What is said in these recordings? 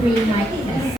bring mic test.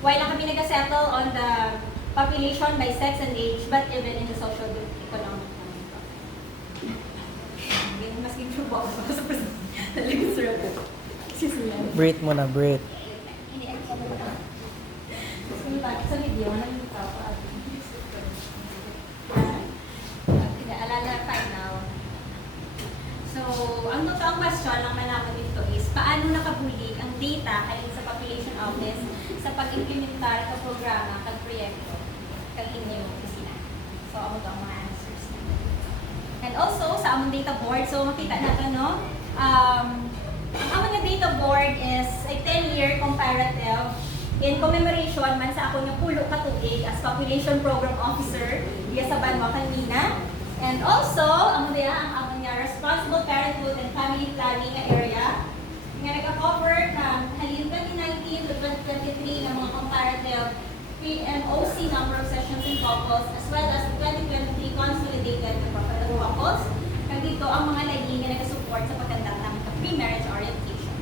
While lang kami nag-settle on the population by sex and age, but even in the social economic. Mas ginubo ako sa Breathe muna, breathe. Sa video, alala tayo now. So, ang totoong question lang malaman dito is, paano nakabulig ang data halin sa population office sa pag-implementar ng programa kag proyekto kag inyong opisina. So, amo to ang mga answers. And also, sa among data board, so makita natin, no? Ang among data board is a 10-year comparative in commemoration man sa ako yung pulo katuig as Population Program Officer diya sa Banwa Kanina. And also, ang among responsible parenthood and family planning area nga nag-cover ng halin 2019 to 2023 ng mga comparative PMOC number of sessions in couples as well as 2023 consolidated na profile of couples. Kag dito ang mga lagi nga nag-support sa pagkandak ng pre-marriage orientation.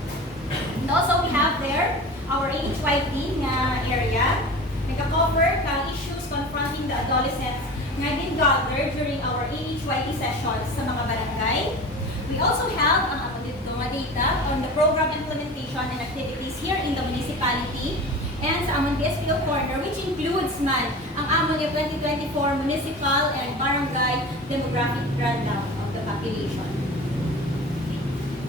And also we have there our AHYT nga area nag-cover kang issues confronting the adolescents nga din gathered during our AHYT sessions sa mga barangay. We also have ang dito nga data on the program implementation and activities here in the municipality and sa among BSPO corner which includes man ang among 2024 municipal and barangay demographic rundown of the population.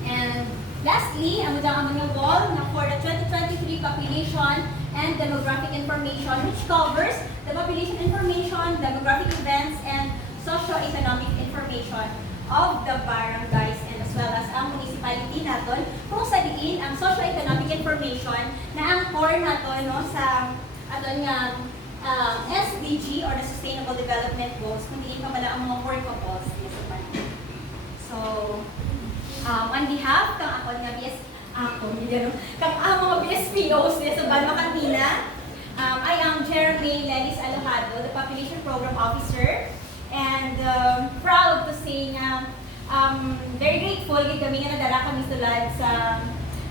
And lastly, ang among wall na for the 2023 population and demographic information which covers the population information, demographic events, and socio-economic information of the barangays and as well as ang municipality naton kung sa diin ang socio-economic information na ang core naton no sa aton nga SDG or the Sustainable Development Goals kung diin pa pala ang mga core goals sa bansa. So on behalf kang ako nga kang mga BSPOs sa Banwa Kanina, I am Jeremy Lelis Alojado, the Population Program Officer. And proud to say nga very grateful gid kami nga nadara kami sulad sa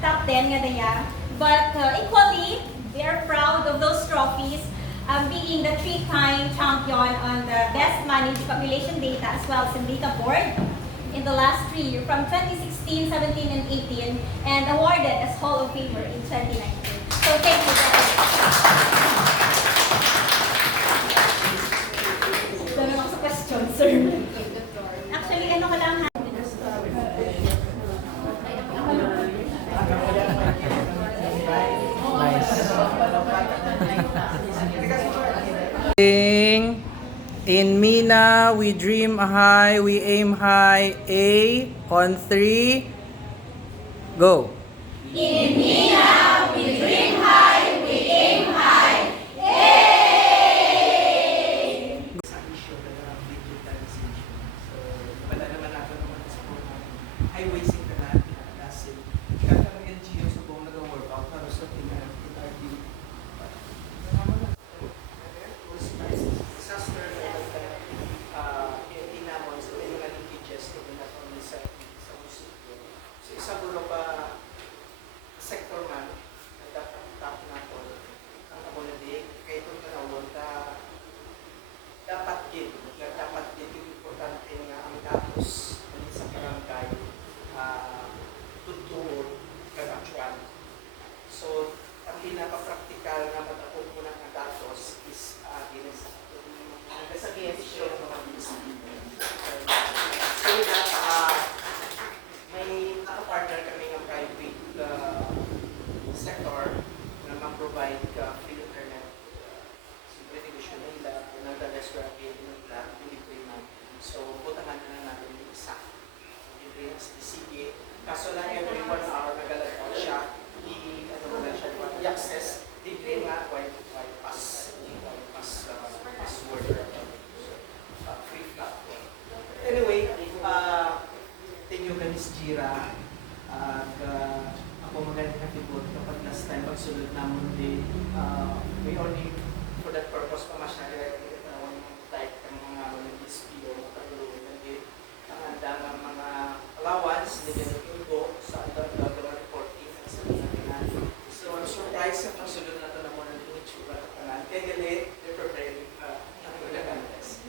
top 10 nga daya. But equally, we are proud of those trophies being the 3-time champion on the best managed population data as well as in data board in the last 3 years from 2016, 17, and 18 and awarded as Hall of Famer in 2019. So thank you very much. Sir. Actually, ano ka lang ha? Nice. In Mina, we dream high, we aim high. A on 3. Go. In Mina, we dream high, we aim high. Highways ka na kasi kaya ng NGO sa buong nag-workout para sa PRD. Disaster tinamon sa mga linkages to not only sa munisipyo. So isa gulo pa sector man na dapat tap na po ang abonade kaya itong tanawon dapat din yung importante nga ang datos sa barangay tutuon kag actual. So, ang pinaka-practical na matapong po ng datos is Sa PSC ng mga DSP. So that, may nakapartner kami ng private sector na mag-provide free internet. Siyempre, negosyo na nila, nagdalas grabe nila, delivery na. So, putahan na natin yung isa. Delivery na sige. Kaso lang every 1 hour nagalaw siya, i-access, delivery nga, bypass password, free platform. Anyway, thank you kay Miss Jira. Ako magaling na tibot kapag last time pagsulod namin din, we only for that purpose pa masyari type ng mga DSP o makatulungan din ang handa ng mga allowance, nilin ng ibo sa gagawa reporting at sa mga so I'm surprised sa pagsulod na ito na muna ng itsura at kanan. Kaya galit, they're preparing ng mga contest.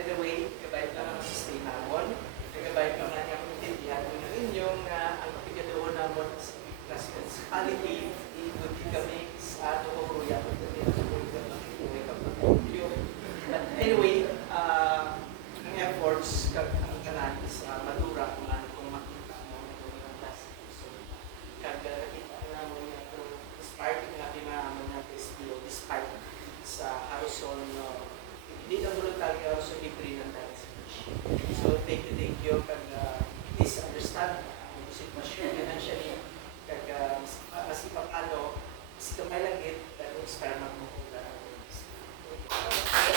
Anyway, kabayad lang ang sustain namin. Kabayad lang nga niyang intindihan mo ng inyong ang kapigaloon namin sa municipality, ikuti kami sa Tukuruya. But anyway, ang efforts ang kanan is madura kung ano kung makita mo ng class. So, kagakita namin niya ito, despite natin namin na SPO, despite sa Harrison, hindi na voluntary Harrison libre ng dance. So, thank you, kag please understand ang sitwasyon financially, kag mas ipapalo, mas kamay lang it, kag inspire mo kung Thank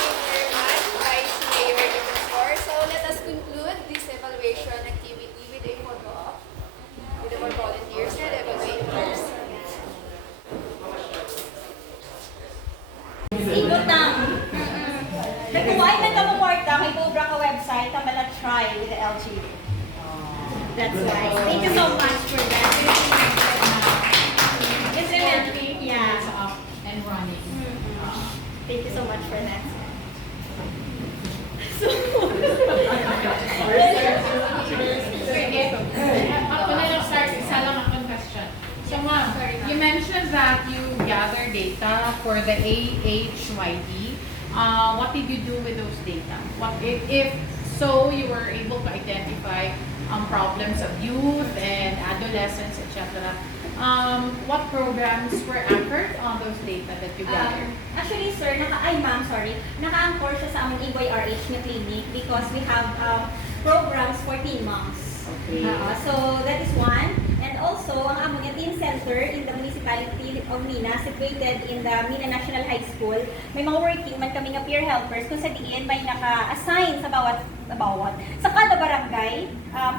you very much, Vice Mayor Defensor. So let us conclude this evaluation activity with a photo op with our volunteers and evaluators. Ibutang. Nagkumain na ka maporta kay Cobra ka website ang try with the LG. That's why. Thank you so much for that. It's really, yeah. It's up and running. Thank you so much for that. Sige. Ako na lang start. Isa lang akong question. So ma'am, you mentioned that you gather data for the AHYD. What did you do with those data? What if so you were able to identify problems of youth and adolescents, etc. What programs were anchored on those data that you gathered? Actually, sir, naka-anchor siya sa aming Iboy RH na clinic because we have programs for teen moms. Okay. So that is one. And also, ang aming teen center in the municipality of Mina, situated in the Mina National High School, may mga working man kami nga peer helpers kung sa diin may naka-assign sa bawat sa kada barangay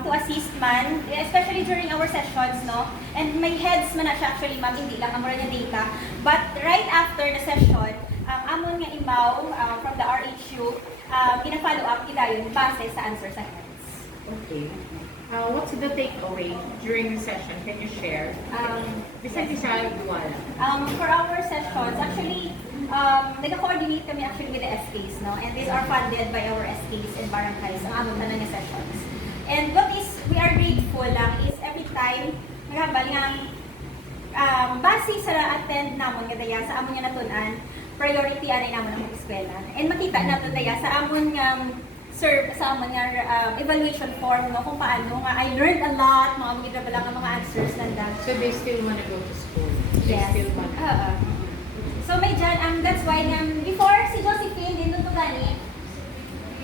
to assist man, especially during our sessions, no? And may heads man na siya actually, ma'am, hindi lang amura niya data. But right after the session, amon nga imaw from the RHU, pina-follow up gidayon base sa answer sa heads. Okay. What's the takeaway during the session? Can you share? Besides isa wala. For our sessions, actually, nag-coordinate kami actually with the SKs, no? And these are funded by our SKs and barangays, ang among tanang sessions. And what is, we are grateful lang is every time, naghabal nga, base sa attend namon nga daya, sa amon nga natunan, priority anay namon ang eskwela. And makita nato daya sa amon nga serve sa amon nga evaluation form, no? Kung paano nga, I learned a lot, mga magiging lang ang mga answers nandang. So they still want to go to school? They Yes. still want So may dyan, that's why before si Josephine, din to gani.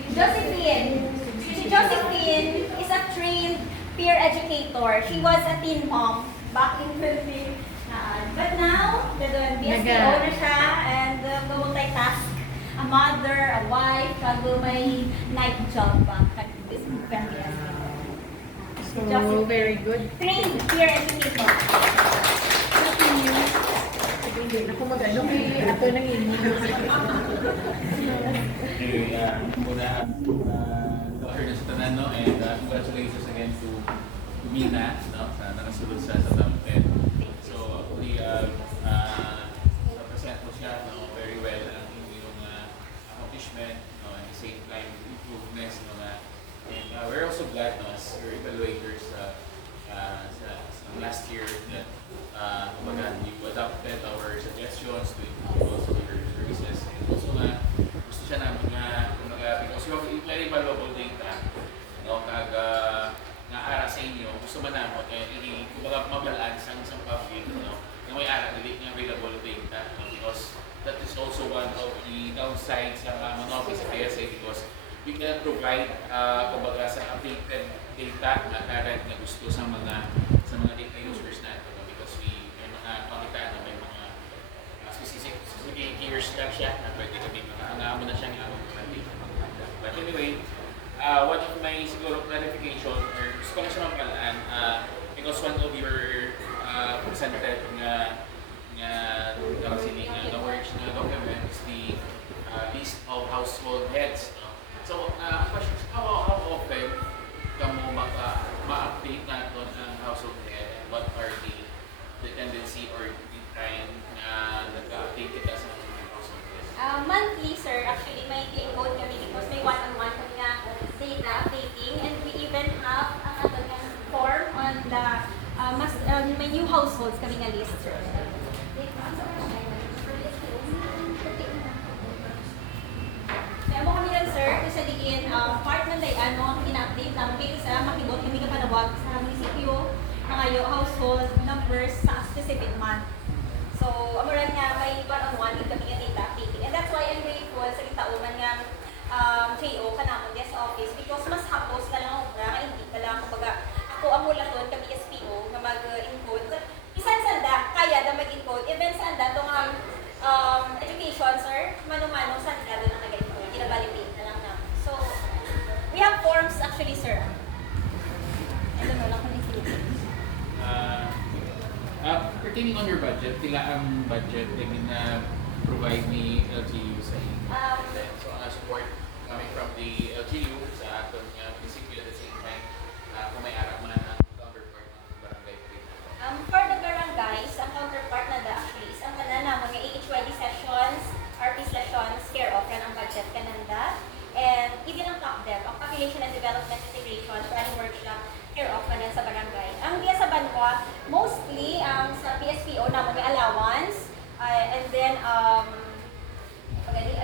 Si Josephine is a trained peer educator. She was a teen mom back in Philippines. But now, BSPO na siya and multitask. A mother, a wife, may night job ba? So very good. Trained peer educator. Hindi na ako mag-ano kay ato nang ini. Anyway, muna Dr. Nasutanan, no? And congratulations again to Mina, no? Sa nakasulod sa top 10. So, actually, represent mo siya, no? Very well ang iyong accomplishment, no? And at the same time, improvements, no? And we're also glad, no? As your evaluators sa last year that you adopted our suggestions to improve also your services and also mabalaan sa isang public, na may ara na di nga available data, because that is also one of the downsides sa mga office sa PSA, because we can provide kumbaga sa updated data na current na gusto sa mga data users natin, because may mga makita na may mga specific years lang siya na pwede kami makakangamo na siya ng data. But anyway, one of my siguro clarification or gusto ko lang siya mapalaan, because one of your presented nga words na document is the list of household heads. No? So, question, how often ka mo ma-update natin ang household head, and what are the tendency or the time na nag-update kita sa mga household heads? Monthly, sir. Actually, may code kami because may one-on-one kami na data updating, and we even have ang form on the may new households kami nga list, sir. Kaya mo kami lang, sir, kasi digin, part man day, kami na-update lang, kaya sa makibot kami kapanawag sa munisipyo, mga household numbers sa specific month. So, amuran nga, may one-on-one din kami nga data updating. And that's why I'm grateful sa kitauman nga KO kanamon sa office, because mas hapos na lang ako, hindi ka lang, kumbaga, ako ang mulaton kami SPO na mag-encode. Isan sanda, kaya na mag-encode. Even sanda, itong education, sir, mano-mano, sanda doon ang nag-encode. Ginabalipate na lang namin. So, we have forms actually, sir. I don't know lang kung i-Philippines. Pertaining on your budget, pila ang budget na provide ni LGU sa inyo? So, support coming from the LGU sa aton municipio at the same time, kung may arap man ang counterpart ng barangay po rin. For the barangays, ang counterpart na actually is ang kanana, mga AHYD sessions, RP sessions, care of yan ang budget kananda. And even ang PACDEP, ang Population and Development Integration, planning workshop, care of man yan sa barangay. Ang diya sa Banwa, mostly sa PSPO na mga allowance, and then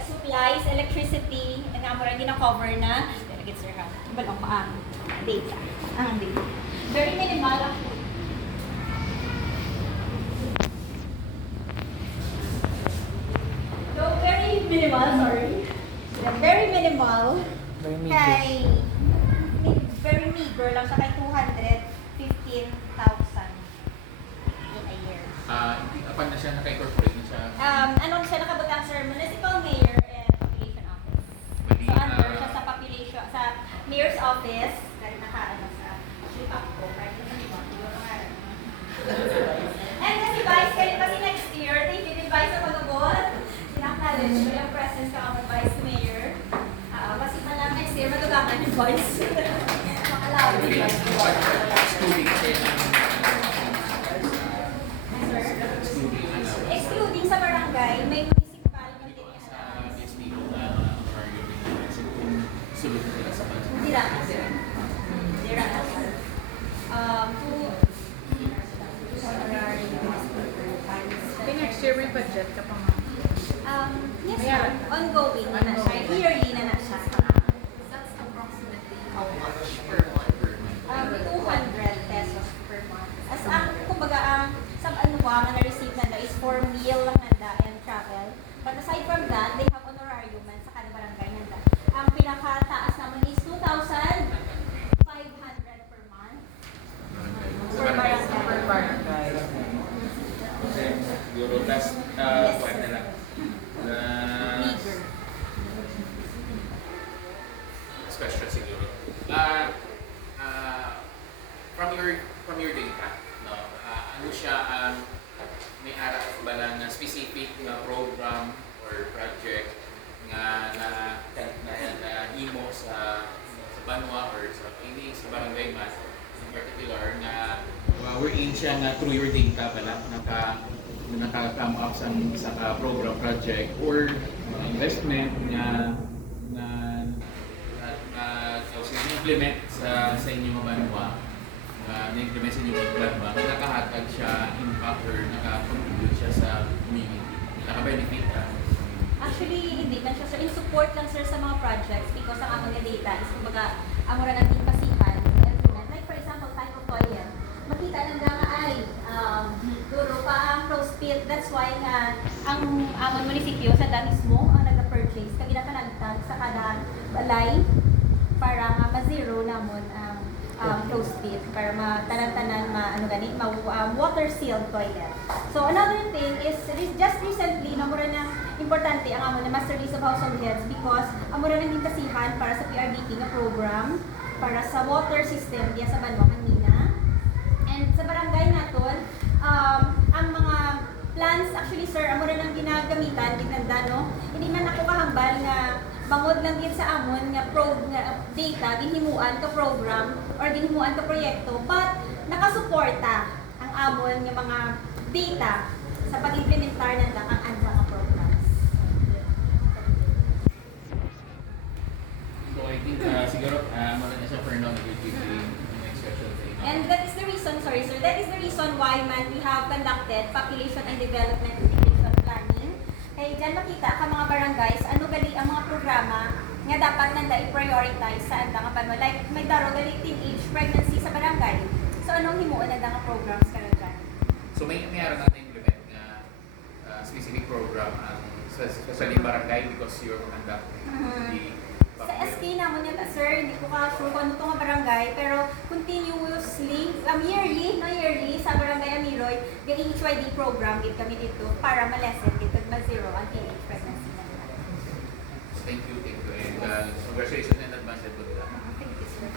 supplies, electricity, and nga mo rin na-cover na. Delegate sir ha. Balong pa ang data. Ang data. Very minimal actually. So, very minimal, sorry. Very minimal. Very meager. Kay, very meager lang siya kay 215,000 in a year. Hindi kapag na siya naka-incorporate na siya. Ano siya nakabutang, sir? Municipal Mayor and Population Office. Pwede, So, under siya sa population, sa Mayor's Office, kahit naka-ano sa Shipap ko, kahit naka-pangalan. And kasi Vice, kahit kasi next year, they did Vice sa Pagabot. Sinaknowledge ko yung presence ka ang Vice Mayor. Kasi man lang next year, matugangan yung Vice. Makalawin yung Vice. Excluding kasi Sir? excluding Excluding sa barangay, may municipal na din yan. sa SPO na or yung sulod na sila sa budget. Hindi lang, sir. Hindi lang, sir. Next year may budget ka pa, ma'am. Yes, Ayan. ma'am. Ongoing na siya. Yearly na siya. That's approximately how much per month? 200 pesos per month. As ang, kumbaga, sa ano ba, na na-receive na is for meal lang nanda and travel. But aside from that, they have honorarium man sa kada barangay nanda. Ang pinakataas naman is 2,500 per month. Sa Per barangay. barangay. Okay. Siguro last Yes, point na sir. lang. Meager. Last question siguro. From your data, no, ano siya ang may arap ba lang na specific na program or project nga na himo sa Banwa or sa sa barangay man in particular na wherein siya nga through your data pala naka-come up sa program project or investment na implement sa inyong Banwa, na-implement sa inyong Banwa, nakahatag siya impact or naka-contribute siya sa community, naka-benefit ka. Actually, hindi man siya, sir. In support lang, sir, sa mga projects because ang among data is, kumbaga, among naging pasihan, implement. Like, for example, type of toilet. Makita lang nga ay, that's why nga ang amon munisipyo sa mismo ang nag-purchase kag ginapanagtag sa kada balay para nga ma-zero namon ang closed pit para matanan-tanan water sealed toilet. So another thing is just recently namura na importante ang amon na Master List of Household Heads because amura nang gintasihan para sa PRDP nga program para sa water system diya sa Banwa kanina. And sa barangay naton, ang mga plans, actually sir, amo rin ang ginagamitan, ginanda, no? Hindi man ako kahambal nga bangod lang din sa amon nga data, ginhimuan ka program or ginhimuan ka proyekto, but nakasuporta ang amon nga mga data sa pag-implementar ng ang anda nga programs. So I think siguro maganda siya for now next session. And that is the reason, sorry sir, that is the reason why man we have conducted population and development integration planning. Kaya dyan makita ka mga barangays, ano gali ang mga programa nga dapat nanda i-prioritize sa anda nga banwa. Like may daro gali teenage pregnancy sa barangay. So anong himuon nanda nga programs karon dyan? So may araw natin implement nga specific program especially barangay because you're conduct the Sa SK namon yan, sir, hindi ko ka-sure kung ano ito nga barangay, pero continuously, yearly, sa barangay Amiroy, yung HYD program, git kami dito para ma-lessen, git kag ma-zero ang teenage pregnancy na nila. Thank you. And congratulations in advance and good luck. Thank you, sir.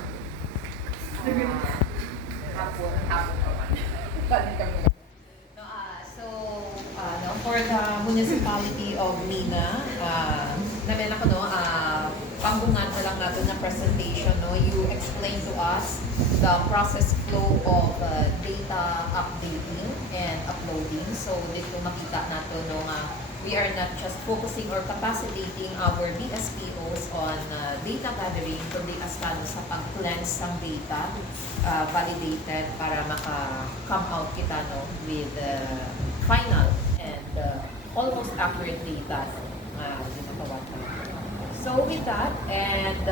For the municipality of Mina, namin ako pangbungan mo lang natin na presentation, you explain to us the process flow of data updating and uploading. So dito makita natin we are not just focusing or capacitating our BSPOs on data gathering, kundi astano sa pag-cleanse ng data, validated para maka-come out kita with final and almost accurate data. So with that, and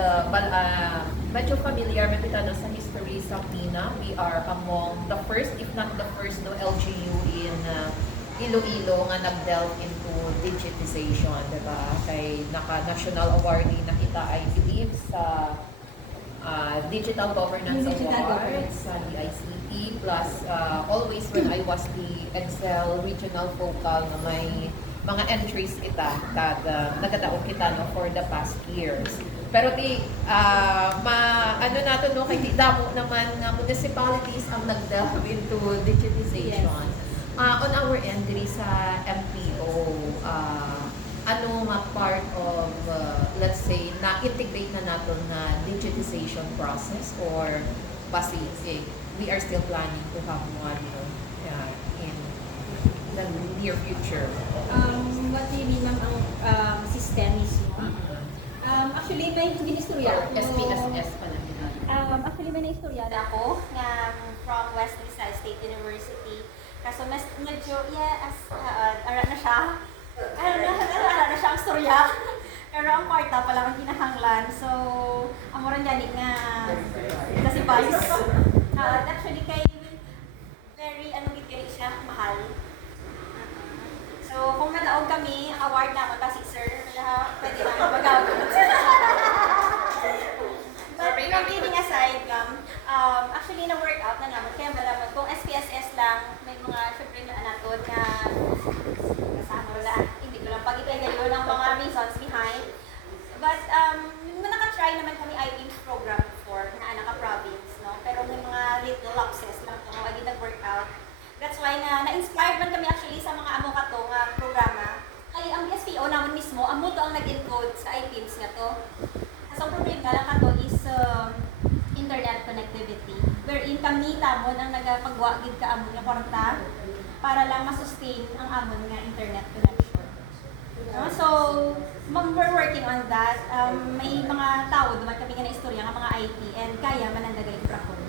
medyo familiar man kita sa history sa Mina, we are among the first, if not the first, LGU in Iloilo nga nag-delve into digitization, diba? Kay naka-national awardee na kita, I believe, sa Digital Governance Award sa DICT, plus always when I was the Excel Regional Focal na may mga entries kita kag nagadaog kita for the past years. Pero ano nato kay di damo naman nga municipalities ang nag-delve into digitization. On our end diri sa MPO, ano nga part of let's say na-integrate na natin na digitization process or basic we are still planning to have one in the near future. What do you mean ang system mismo? Actually, may ginistorya ako. SPSS pala nila. Actually, may na-istorya ako from West Rizal State University. Kaso medyo, ara na siya. Ara na siya ang storya. Pero ang kwarta pa lang ang kinahanglan. So, amuran yan nga kasi bias. Actually, kay very, siya, mahal. So, kung nadaog kami, ang award naman kasi sir, pwede namin mag-award. But from kidding aside, actually na-work out na naman. Kaya malaman kung SPSS lang, may mga syempre na anaton na kasama wala. Hindi ko lang pag-itay-gayo ng mga reasons behind. But naka-try naman kami IPIMS program before na naka-province, no? Pero may mga little lapses lang ito, hindi nag-work out. That's why na-inspired man kami actually sa mga amo ka to nga programa. Ay, ang SPO naman mismo, amo to ang nag-encode sa IPIMS nga to. So, ang problema lang ka to is internet connectivity. Wherein kami tamon ang nagpagwagid ka amon nga kwarta para lang masustain ang amon nga internet connection. So, we're working on that. May mga tao duman kami nga na istorya nga mga IT and kaya manandagay prakon.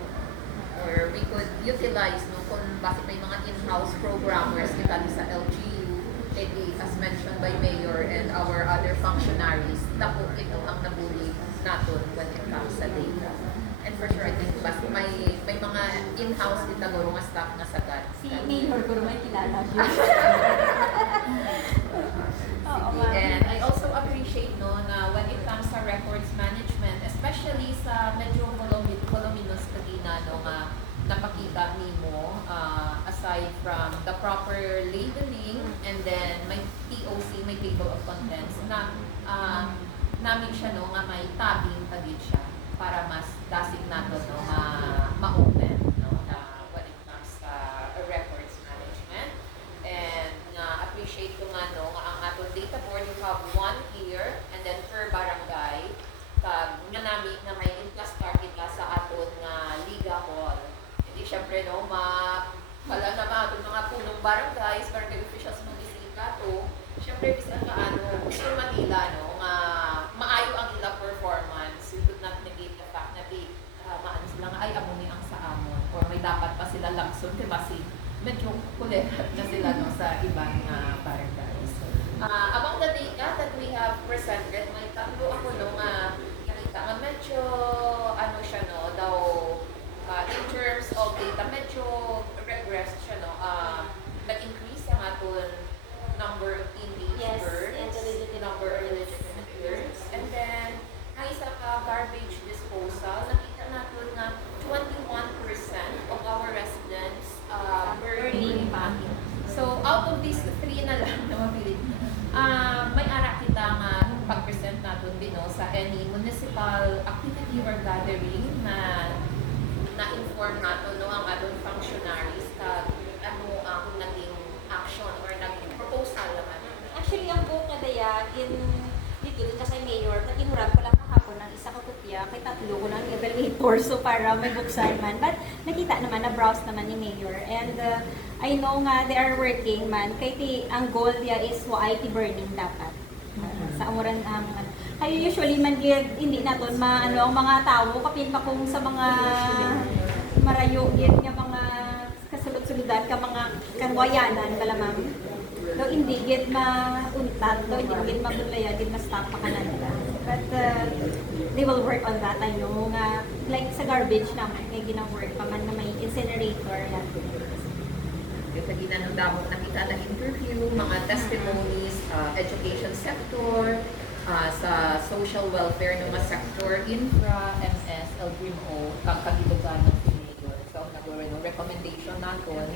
Or we could utilize kung bakit may mga in-house programmers kita sa LGU, maybe as mentioned by Mayor and our other functionaries, dako ito ang nabuli natin when it comes sa data. And for sure, I think may mga in-house kita guro nga staff nga sagad. Si Mayor ko may kilala siya. makita nimo aside from the proper labeling and then may TOC, may table of contents na namin siya no nga may tabbing tagid siya para mas dasig nato no ma-open no when it comes sa records management. And appreciate ko nga no nga ang aton data board, you have one here and then per barangay kag nga nami na may in-cluster kita sa aton nga Liga Hall. Hindi syempre no wala na aton mga punong barangays, barangay officials magisika to. Syempre bisan nga sa Manila no nga maayo ang ila performance. We could not negate the fact na maano sila nga ay amo ni ang sa amon or may dapat pa sila langsod diba si medyo kulehat na sila no sa ibang barangays. Among the data that we have presented, may tatlo ako no nga nakita nga medyo siya no daw in terms of data medyo regressed siya no nag-increase ang aton number of teenage Yes, births, and the legitimate number of legitimate births, and then ang isa ka garbage disposal, nakita natin nga 21% of our residents burning packing. So out of these three na lang na mapilit, may ara kita nga pag-present natin din no, sa any municipal activity or gathering na na-inform natin no, ang aton functionaries kag ang naging action or naging proposal naman. Actually, ang buong nga daya, dito din kay Mayor, nag-inurab ko lang kahapon ng isa ka kopya, kay tatlo ko ng evaluator, so para may buksan man. But nakita naman, na-browse naman ni Mayor. And I know nga, they are working man, kay ang goal niya is IT burning dapat. Sa amuran ang kayo usually man hindi naton ang mga tao kapin pa kung sa mga marayo nga mga kasulod-suludan ka mga kanwayanan kalamang do hindi gid mauntat do hindi gid mabulaya gid ma-stop pa kanila but they will work on that. I know nga like sa garbage naman kay gina-work pa man na may incinerator yan. Sa ginanong damo nakita na interview, mga testimonies, education sector, sa social welfare ng mga sector, infra, MS, LGMO, kagkagilugan ng Pinayon. So, nagawin ng recommendation natin,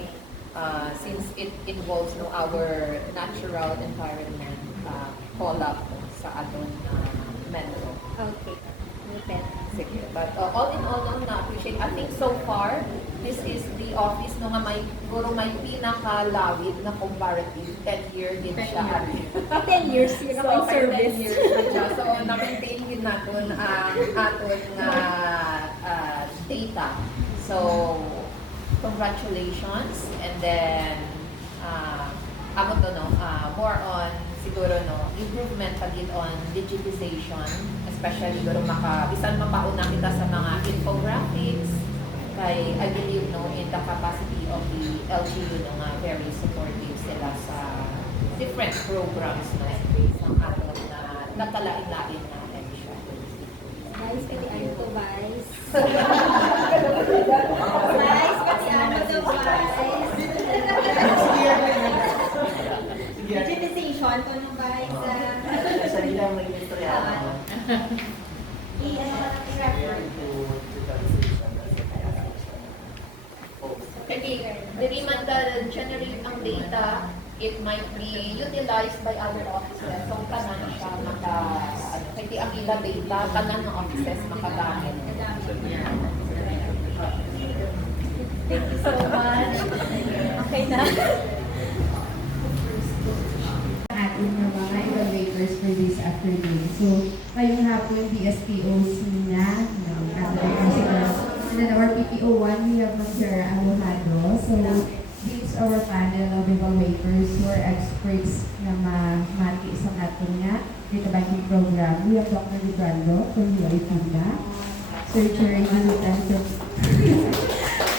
since it involves no, our natural environment, call up sa aton metro. Okay. Sige. But all in all, no, na-appreciate. I think so far, this is the office no, nga may, siguro may pinakalawid na comparative 10-year din siya. 10 years yun So, ang for 10 service. years na siya. So, na-maintain din natin ang aton data. So, congratulations. And then, amo to no, more on siguro no, improvement pagin on digitization, especially siguro bisan mapauna kita sa mga infographics, kay I believe no, in the capacity of the LGU no, nga very supportive sila sa different programs no, ng aton na nakalain-lain na emission. Guys, pati ano to, guys? Guys, pati ano to, guys? Digitization to, no, guys? Sa ilang may istorya. Ano ka nag-refer? Kasi, dili man generate ang data, it might be utilized by other offices. So, kanan siya kasi ang ilang data, kanan ng offices makagamit. Thank you so much. Okay na. Ating mga evaluators for this afternoon. So, ngayong hapon, DSPOC na, and then our PPO1, we have Mr. Alojado. So, this is our panel of evaluators who are experts na mati sa ating nga data banking program. We have Dr. Librando from UIPINA, Sir Cherry Lutan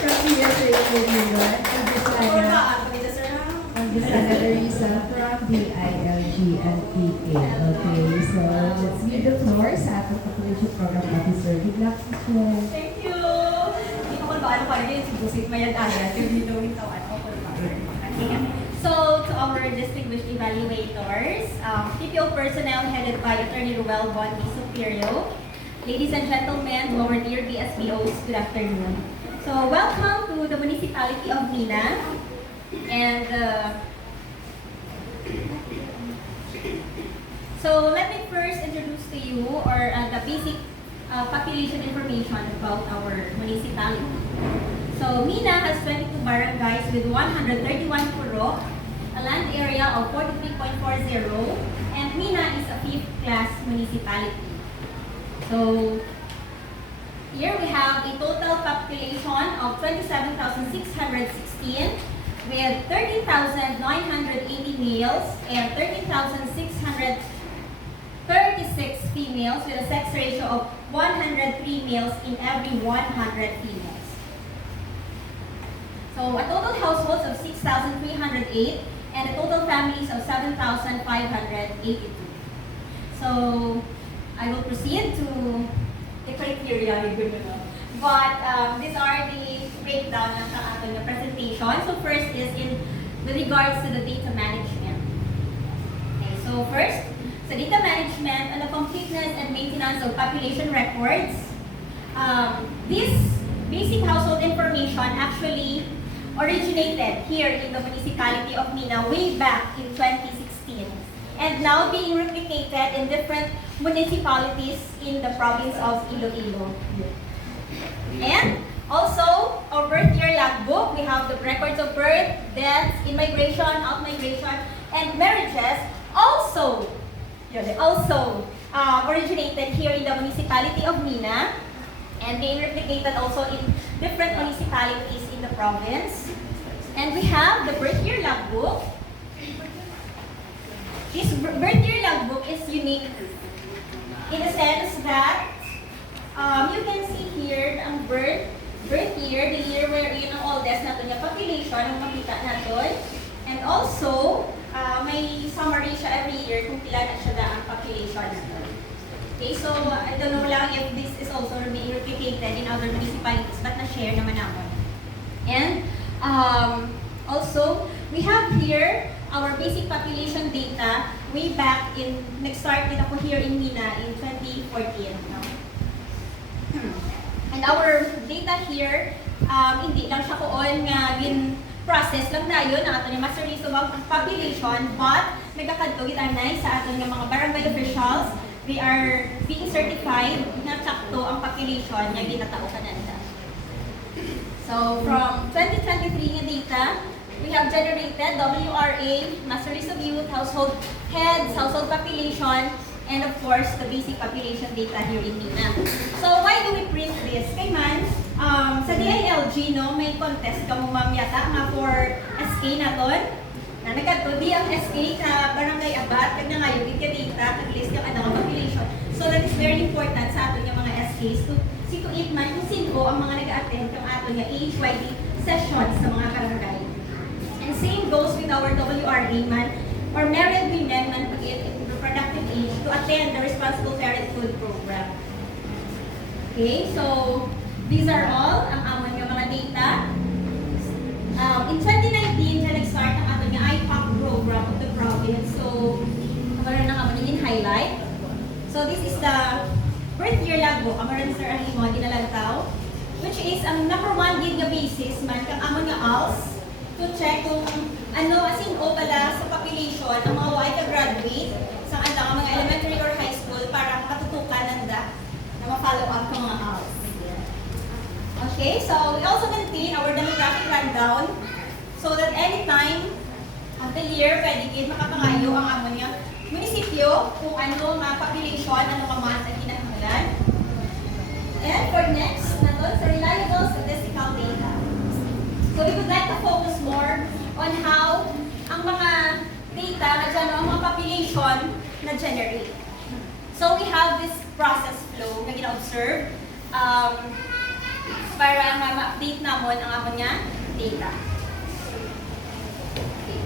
from PSA Union, and Bisana Teresa from DILG and PA. Okay, so let's give the floor sa ating population program officer. Good luck, Mr. Thank you. Hindi ko ba ano pa rin si Busit Mayan Aga. Yung dito tawan ko So, to our distinguished evaluators, PPO personnel headed by Attorney Ruel Bondi Superior, ladies and gentlemen, to our dear DSPOs, good afternoon. So, welcome to to the municipality of Mina. And so let me first introduce to you the basic population information about our municipality. So Mina has 22 barangays with 131 purok, a land area of 43.40, and Mina is a 5th class municipality. So here we have a total population of 27,616 with 13,980 males and 13,636 females with a sex ratio of 103 males in every 100 females. So a total households of 6,308 and a total families of 7,582. So I will proceed to the criteria. But these are the breakdown ng ating presentation. So first is with regards to the data management. Okay, so first, sa data management and the completeness and maintenance of population records, this basic household information actually originated here in the municipality of Mina way back in 2016 and now being replicated in different municipalities in the province of Iloilo. And also, our birth year logbook, we have the records of birth, deaths, immigration, out-migration, and marriages also originated here in the municipality of Mina and being replicated also in different municipalities in the province. And we have the birth year logbook. This birth year logbook is unique in the sense that you can see here ang birth year, the year where yun ang oldest natin yung population, ang makita natin. And also, may summary siya every year kung pila na siya ang population natin. Okay, so I don't know lang if this is also being replicated in other municipalities, but na-share naman namin. And also, we have here our basic population data way back in, nag-start din ako here in Mina in 2014. And our data here, hindi lang siya koon nga process lang na yun ang aton yung master list of population, but nagkakadto gitanay sa aton yung mga barangay officials. They are being certified na sakto ang population nga ginatao kananda. So from 2023 nga data, we have generated WRA, master list of youth, household heads, household population, and of course, the basic population data here in Mina. So why do we print this? Kay man, sa DILG, no, may contest ka mo ma'am yata nga for SK naton. Na nagkatudi ang SK sa Barangay Abat, kag na ngayon, ka data, kag-list yung anong population. So that is very important sa aton yung mga SKs to situate man kung sino ang mga nag-attend yung aton yung AHYD sessions sa mga barangay. And same goes with our WRA man, or married women man pag reproductive age to attend the responsible parenthood program. Okay, so these are all ang amon nga mga data. In 2019, na nag-start ang aton nga IPAC program of the province. So, kabaran na kamo naging highlight. So this is the birth year logbook. Kabaran Sir Alimo, dinalantaw, which is ang number 1 gigabasis man kang amon nga ALS to check kung ano asin o pala sa population ang mga way ka-graduate sa ang mga elementary or high school para matutukan nanda na ma-follow up ng mga ALS. Okay, so we also maintain our demographic rundown so that anytime of the year, pwede gid makapangayo ang amon nga munisipyo kung ano nga population, ano ka man ang kinahanglan. And for next, naton sa reliable statistical data. So we would like to focus more on how ang mga data na dyan, ang mga population na generate. So we have this process flow na gina-observe para ma-update namon ang amon nga data. Okay.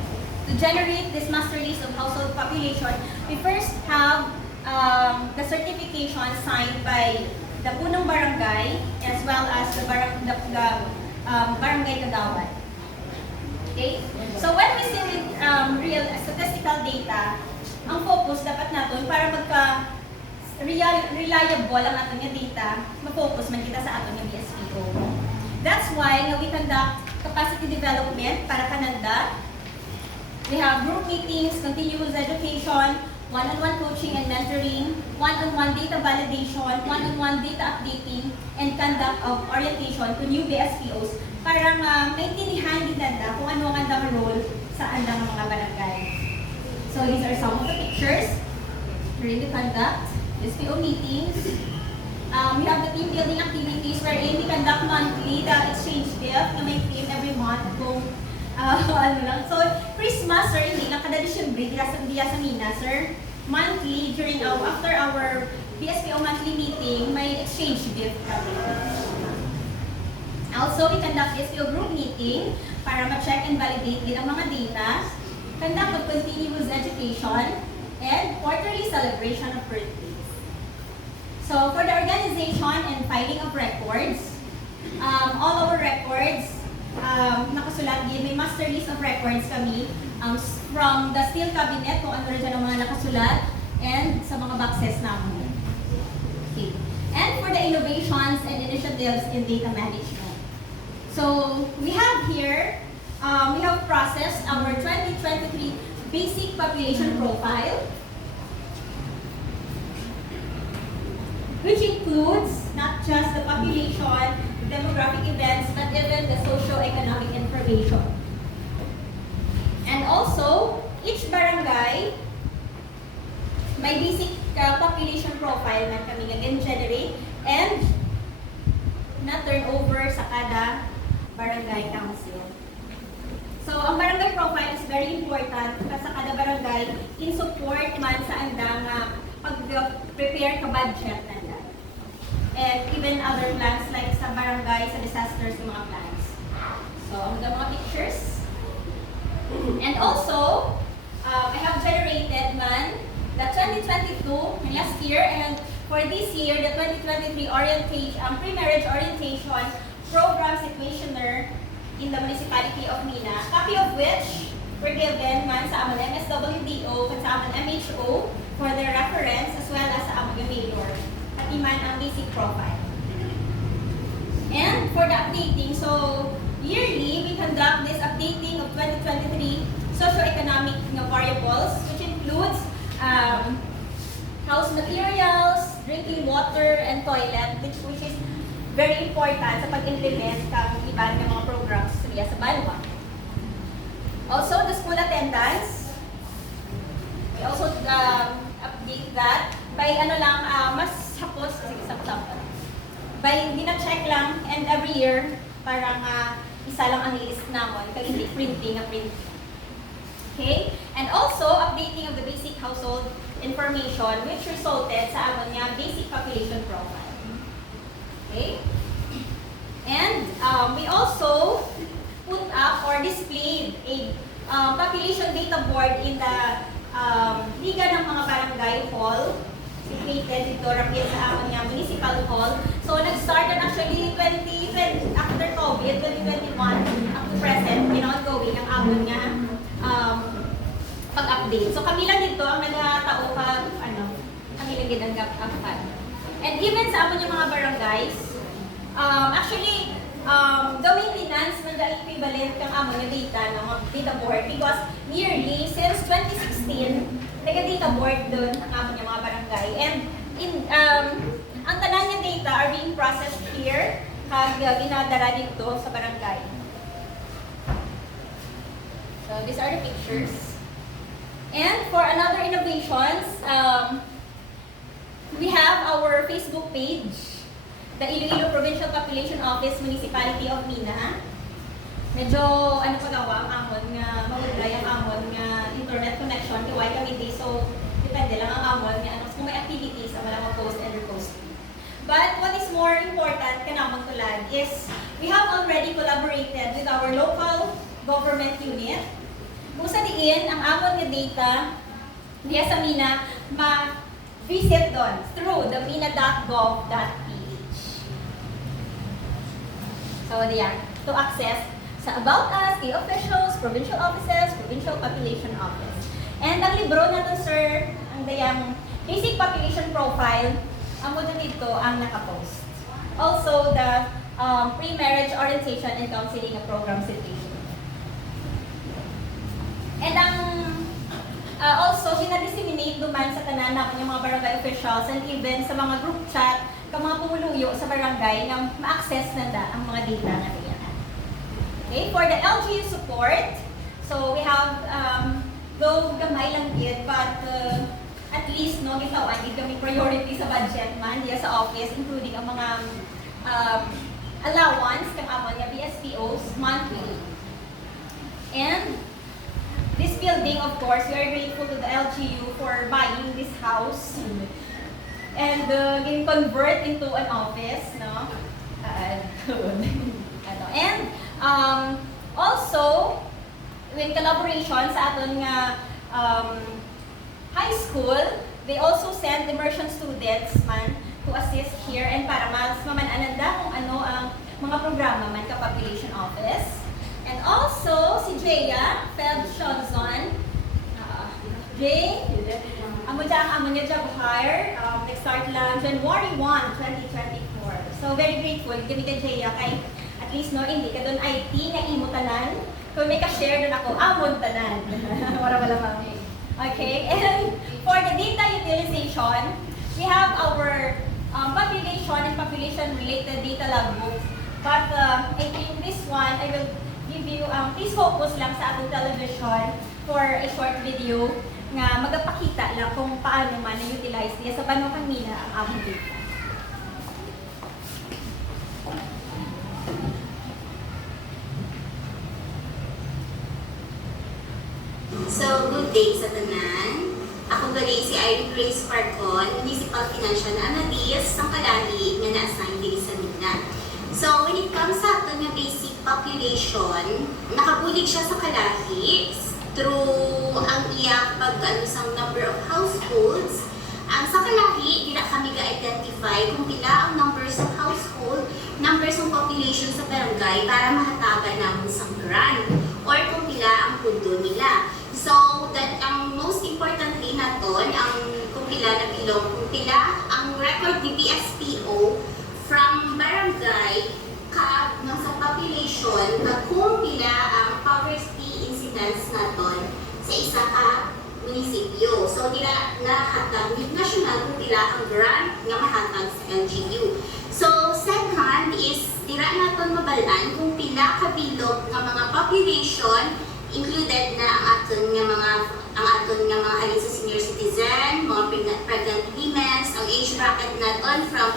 To generate this master list of household population, we first have the certification signed by the punong barangay as well as the barangay kagawad. Okay? So when we see real statistical data, ang focus dapat natin para reliable ang ating data, ma-focus man kita sa ating BSPO. That's why we conduct capacity development para kananda. We have group meetings, continuous education, one-on-one coaching and mentoring, one-on-one data validation, one-on-one data updating, and conduct of orientation to new BSPOs para maintindihan din nila kung ano ang andang role sa andang mga barangay. So these are some of the pictures during the conduct SPO meetings. We have the team building activities wherein we conduct monthly the exchange gift na may team every month kung ano lang. So, Christmas, sir, hindi lang kada Disyembre, diya sa Mina, sir. Monthly, during after our BSPO monthly meeting, may exchange gift kami. Also, we conduct BSPO group meeting para ma-check and validate din ang mga data, conduct of continuous education, and quarterly celebration of birthdays. So, for the organization and filing of records, all our records, nakasulat din, may master list of records kami from the steel cabinet, kung ano rin dyan ang mga nakasulat, and sa mga boxes namin. Okay. And for the innovations and initiatives in data management. So, we have here, we have processed our 2023 basic population profile, which includes not just the population, demographic events, but even the socio-economic information. And also, each barangay may basic population profile na kami generate and na turn over sa kada barangay council. So, ang barangay profile is very important sa kada barangay in support man sa andang pag-prepare ka budget na. And even other plans like sa barangay, sa disasters, yung mga plans. So, ang mga pictures. And also, I have generated the 2022 last year, and for this year, the 2023 pre-marriage orientation program situationer in the municipality of Mina, copy of which were given sa among MSWDO at sa among MHO for their reference as well as sa among mayor. At iman ang basic profile. And for the updating, so yearly we conduct this updating of 2023 socioeconomic variables, which includes house materials, drinking water, and toilet, which is very important sa pag-implement ng iba ng mga programs sa Banwa. Also, the school attendance, we also update that by mas hapos, sige, sample. By dina-check lang and every year, parang isa lang ang list namon, kaya hindi printing. Okay? And also, updating of the basic household information which resulted sa amon nga basic population profile. Okay? And we also put up or displayed a population data board in the liga ng mga barangay hall situated dito rapid sa amon nga municipal hall. So nag-started actually after COVID 2021 up to present, ongoing ang amon nga pag-update. So kami lang dito ang nagtatao kami lang din ang gap-upan. And even sa amon yung mga barangays, actually the maintenance ng the equivalent kang amon nga data ng data board because nearly since 2016 nag-data board doon ang amon yung mga barangay. And ang tanan nga data are being processed here kag ginadara dito sa barangay. So these are the pictures. And for another innovations, we have our Facebook page, the Iloilo Provincial Population Office, Municipality of Mina. Medyo, ang amon nga, mawalay ang amon nga internet connection, kiway kami di, so depende lang ang amon nga, kung may activities, ang wala post and repost. But what is more important kanamang tulad is, we have already collaborated with our local government unit, kung sa diin, ang amon nga data, diya sa Mina, ma-visit doon through the mina.gov.ph. So, diyan, to access sa About Us, the officials, provincial offices, provincial population office. And ang libro na to, sir, ang dayang basic population profile, ang mo dito ang nakapost. Also, the pre-marriage orientation and counseling program situation. And also, ginadisseminate duman sa tanan naman yung mga barangay officials and even sa mga group chat, ka mga pumuluyo sa barangay na ma-access nanda ang mga data na niya. Okay, for the LGU support, so we have, though gamay lang yun, but at least, no, gitawan, gid kami priority sa budget man diya sa office, including ang mga allowance kang amon nga BSPOs monthly. And this building, of course, we are grateful to the LGU for buying this house and getting convert into an office, no? And also, with collaboration sa aton nga high school, they also send immersion students man to assist here and para mas maman-ananda kung ano ang mga programa man ka population office. And also, si Jaya Feld Shonzon, Jay, amo niya job hire, nag-start lang January 1, 2024. So, very grateful kami kay Jaya kay at least no, hindi ka doon IT nga imo tanan. Kung may ka-share doon ako, amon tanan. Wala mami. Okay, and for the data utilization, we have our population and population-related data logbook. But I think this one, I will give you, please focus lang sa atong television for a short video nga magapakita lang kung paano man na-utilize niya sa Banokang Mina ang among data. So, good day sa tanan. Ako gali si Irene Grace Parcon, Municipal Financial Analyst ng Kalahi nga na-assign diri sa Mina. So, when it comes sa ato nga basic population, nakabulig siya sa Kalahi through ang iya sa number of households. Ang sa Kalahi, dira kami ga-identify kung pila ang numbers of household, numbers of population sa barangay para mahatagan namin sa grant or kung pila ang pundo nila. So, that ang most importantly naton ang kung pila na bilog, kung pila ang record ni BSPO from barangay ka sa population na kung pila ang poverty incidence naton sa isa ka munisipyo. So, dira nahatag national kung pila ang grant nga mahatag sa LGU. So, second is dira naton mabalaan kung pila ka bilog nga mga population included na ang aton nga mga halin sa senior citizen, mga pregnant women, ang age bracket naton from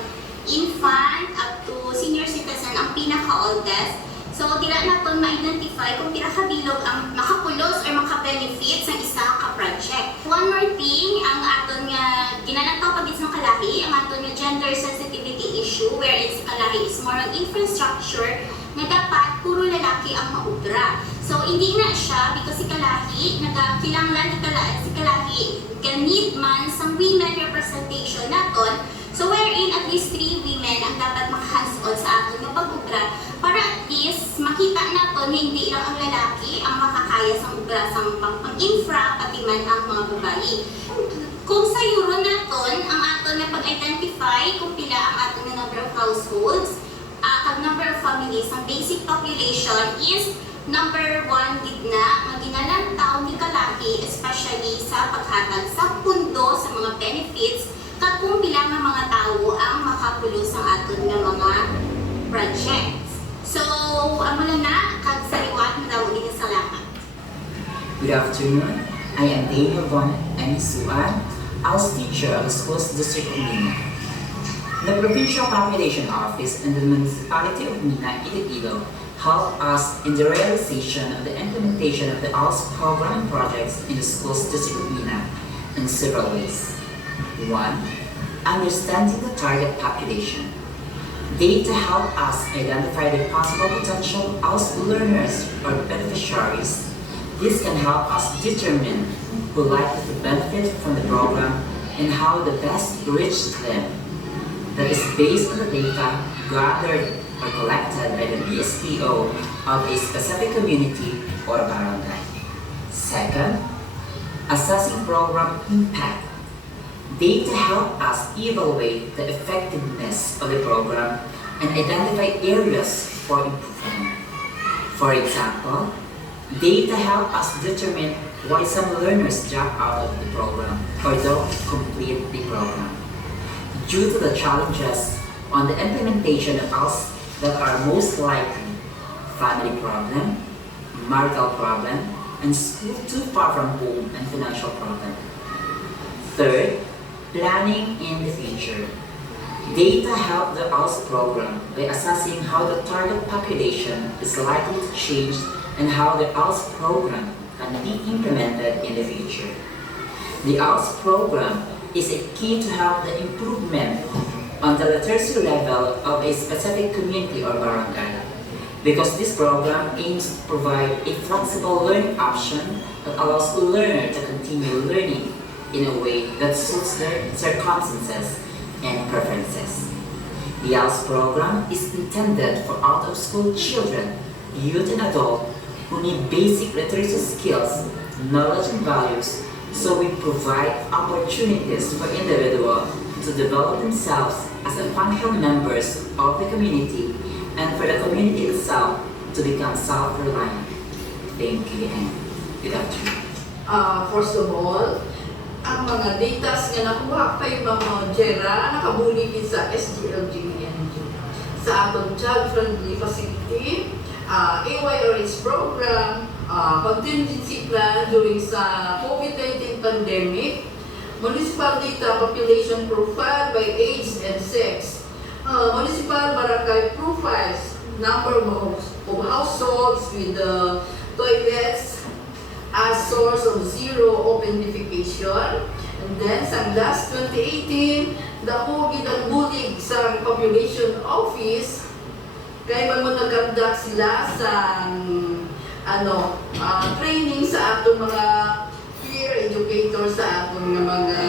infant up to senior citizen ang pinaka-oldest. So, dira naton ma-identify kung pila kabilog ang makapulos or maka-benefit sa isa ka project. One more thing, ang aton nga ginanataw pagits ng Kalahi, ang aton nga gender sensitivity issue wherein si Kalahi is more on infrastructure na dapat puro lalaki ang maubra. So, hindi na siya because si Kalahi, nagkilanglan si Kalahi, ganit man sa women representation naton. So, wherein at least 3 women ang dapat makahands-on sa aton nga pag-ubra para at least makita naton hindi lang ang lalaki ang makakaya sa ubra sa pang-infra pati man ang mga babae. Kung sa euro naton, ang aton na pag-identify kung pila ang aton na number of households, ang number of families, ang basic population is number 1 gidna, maginalantaw ni Kalahi, especially sa paghatag sa pundo sa mga benefits kag kung pila nga mga tao ang makapulos ang aton nga mga projects. So, amo lang na, kag sariwat, madawag din salamat. Good afternoon. I am Daniel Von Anisuan, house teacher of the Schools District of Mina. The Provincial Population Office and the Municipality of Mina, Iloilo, help us in the realization of the implementation of the ALS program and projects in the Schools District of Mina in several ways. 1. Understanding the target population. Data help us identify the possible potential ALS learners or beneficiaries. This can help us determine who likely to benefit from the program and how to best reach them. That is based on the data gathered or collected by the BSPO of a specific community or barangay. Second, assessing program impact. Data help us evaluate the effectiveness of the program and identify areas for improvement. For example, data help us determine why some learners drop out of the program or don't complete the program. Due to the challenges on the implementation of us that are most likely family problem, marital problem, and school too far from home and financial problem. Third, planning in the future. Data help the ALS program by assessing how the target population is likely to change and how the ALS program can be implemented in the future. The ALS program is a key to help the improvement on the literacy level of a specific community or barangay, because this program aims to provide a flexible learning option that allows the learner to continue learning in a way that suits their circumstances and preferences. The ALS program is intended for out-of-school children, youth and adults who need basic literacy skills, knowledge and values, so we provide opportunities for individuals to develop themselves as a functional members of the community and for the community itself to become self-reliant. Thank you and good afternoon. First of all, ang mga datas nga nakuha kay Ma'am Jera nakabulig sa SGLGNG sa atong child-friendly facility, AYRH program, contingency plan during sa COVID-19 pandemic, municipal data population profile by age and sex, municipal barangay profiles, number of households with toilets as source of zero open defecation. And then sa last 2018, dako gidagbulig sa population office kay mo nag-conduct sila sa training sa atong mga peer educators sa atong mga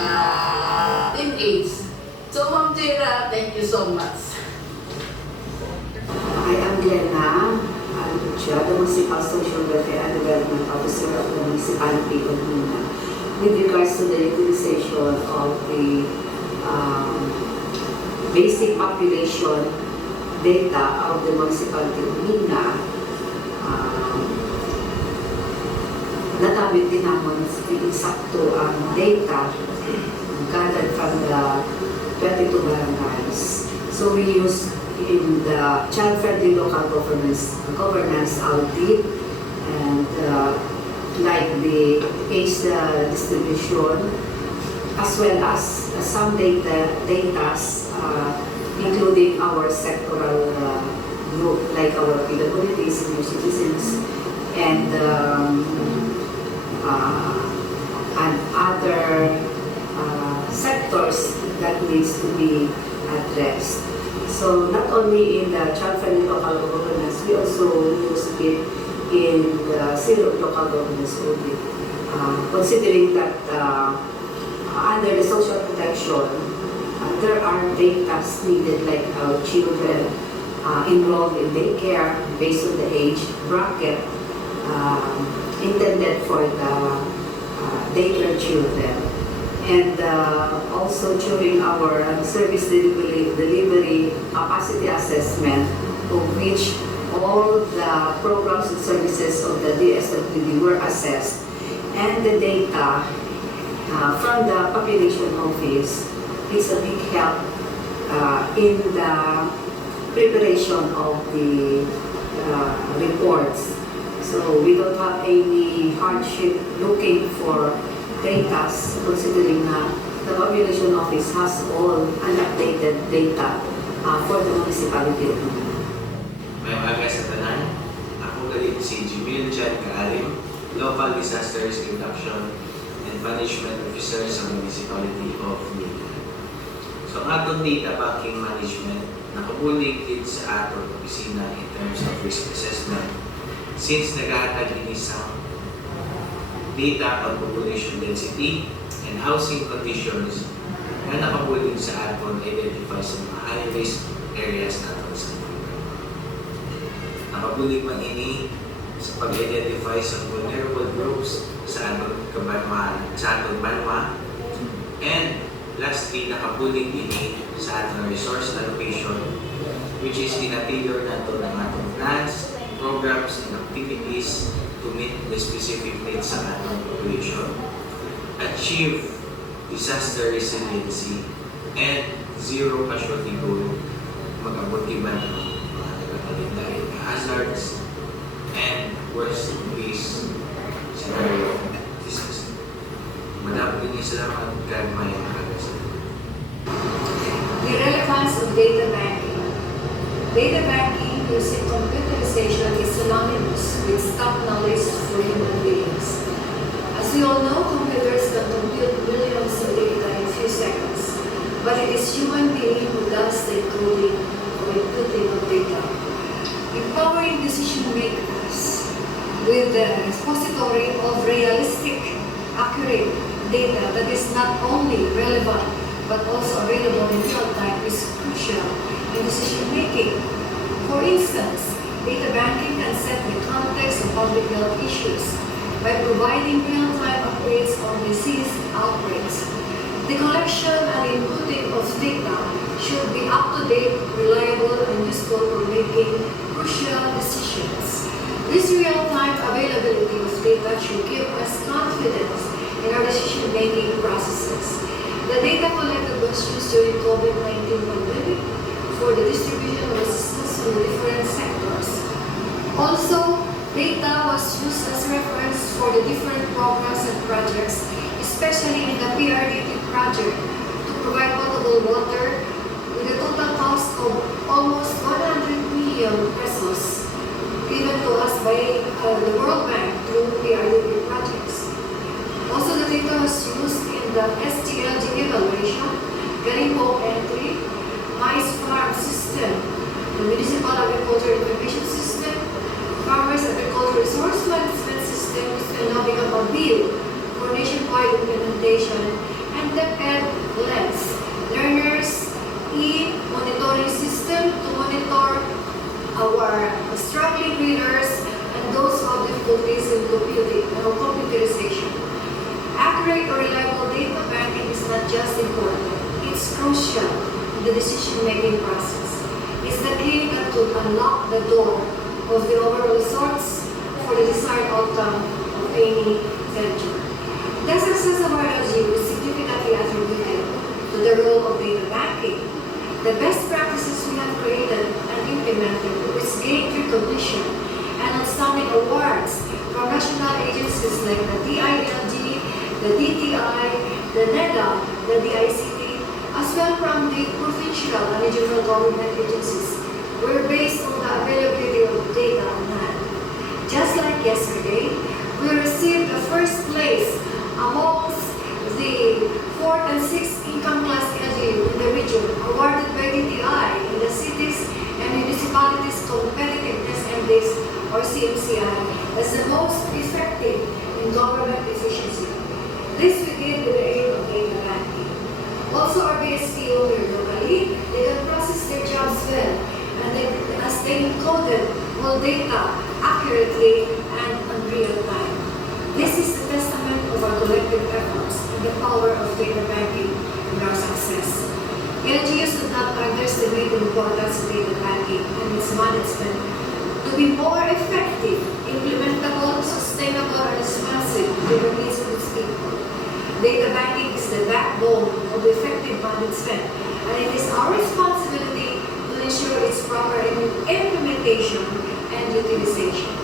teenage. So Ma'am Jera, thank you so much. I am Glenna, the Municipal Social Welfare and Development Officer of the Municipality of Mina. With regards to the utilization of the basic population data of the Municipality of Mina, natamit din naman sakto ang data gathered from the 22 barangays. So we use in the child-friendly local governance audit and like the age distribution, as well as some datas including our sectoral group, like our PWD, senior citizens, and other sectors that needs to be addressed. So not only in the child-friendly local governance, we also use it in the seal of local governance audit. Considering that under the social protection, there are data needed like children enrolled in daycare based on the age bracket intended for the daycare children. And also during our service delivery capacity assessment, of which all the programs and services of the DSWD were assessed, and the data from the population office is a big help in the preparation of the reports. So we don't have any hardship looking for data, considering the population office has all unupdated data for the municipality of Mina. May umaga sa tanan. Ako galit si Jimil Jan Kaalim, Local Disaster Risk Reduction and Management Officer sa Municipality of Mina. So ang atong data banking management nakabulig din sa atong opisina in terms of risk assessment since naghahatag ini sa data on population density and housing conditions na nakabulig sa aton identify sa mga high-risk areas natin sa program. Nakabulig man ini sa pag-identify sa vulnerable groups sa aton banwa, and lastly, nakabulig ini sa aton resource allocation which is ginatailor nato ng atong plans, programs, and activities to meet the specific needs sa atong population, achieve disaster resiliency, and zero casualty goal, mag-abot man ang mga nagkakalindahin na hazards, and worst case scenario disaster. Madami din sila magkagmay ang kagasa. The relevance of data banking. Data banking using computerization is synonymous with stock knowledge for human beings. As we all know, computers can compute millions of data in a few seconds, but it is human being who does the encoding or inputting of data. Empowering decision makers with the repository of realistic, accurate data that is not only relevant but also available in real time is crucial in decision making. For instance, data banking can set the context of public health issues by providing real-time updates on disease outbreaks. The collection and inputting of data should be up-to-date, reliable, and useful for making crucial decisions. This real-time availability of data should give us confidence in our decision-making processes. The data collected was used during COVID-19 pandemic for the distribution of assistance to the different sectors. Also, data was used as reference for the different programs and projects, especially in the PRDT project to provide potable water with a total cost of almost 100 million pesos given to us by the World Bank through PRDT projects. Also, the data was used in the SGLG evaluation, Galimpo entry, Mice Farm System, the Municipal Agriculture Information System, Farmers Agriculture Resource Management System, which will now become a bill for nationwide implementation, and the PED-LENS, Learners E-Monitoring System to monitor our struggling readers and those who have difficulties in computerization. Accurate or reliable data banking is not just important, it's crucial in the decision-making process. It's the key that could unlock the door of the overall results for the desired outcome of any venture. The success of our LGU is significantly attributed to the role of data banking. The best practices we have created and implemented which gained recognition and outstanding awards from national agencies like the DILG, the DTI, the NEDA, the DICT, as well from the provincial and regional government agencies were based on the availability of data on hand. Just like yesterday, we received the first place amongst the 4th and 6th income class LGU in the region, awarded by DTI in the Cities and Municipalities Competitiveness Index or CMCI as the most effective in government efficiency. This we did with the aid of data banking. Also, our BSPO here locally, they can process their jobs well, and as they encoded all data accurately and in real time. This is the testament of our collective efforts and the power of data banking in our success. LGUs should not underestimate the importance of data banking and its management to be more effective, implementable, sustainable, and responsive to the needs of its people. Data banking is the backbone of effective management, and it is our responsibility to ensure its proper implementation and utilization.